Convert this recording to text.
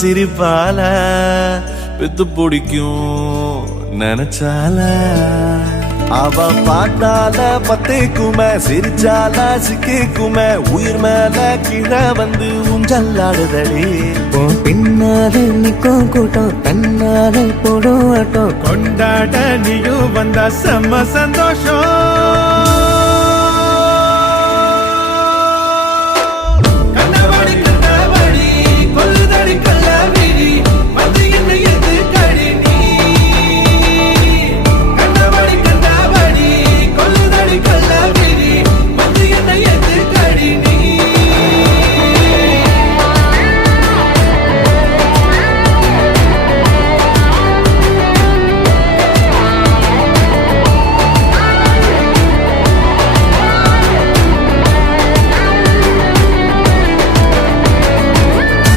சிரிப்பால with பிடிக்கும் நினைச்சால அவ பாட்டால பத்தேக்குமே சிரிச்சால சிக்கிக்குமே உயிர் மேல கீழே வந்து ஊஞ்சல்லாடுதடி பின்னாலே நிக்கும் கூட்டம் தன்னாலே போடும் ஆட்டம் கொண்டாட நீயும் வந்தா செம்ம சந்தோஷம்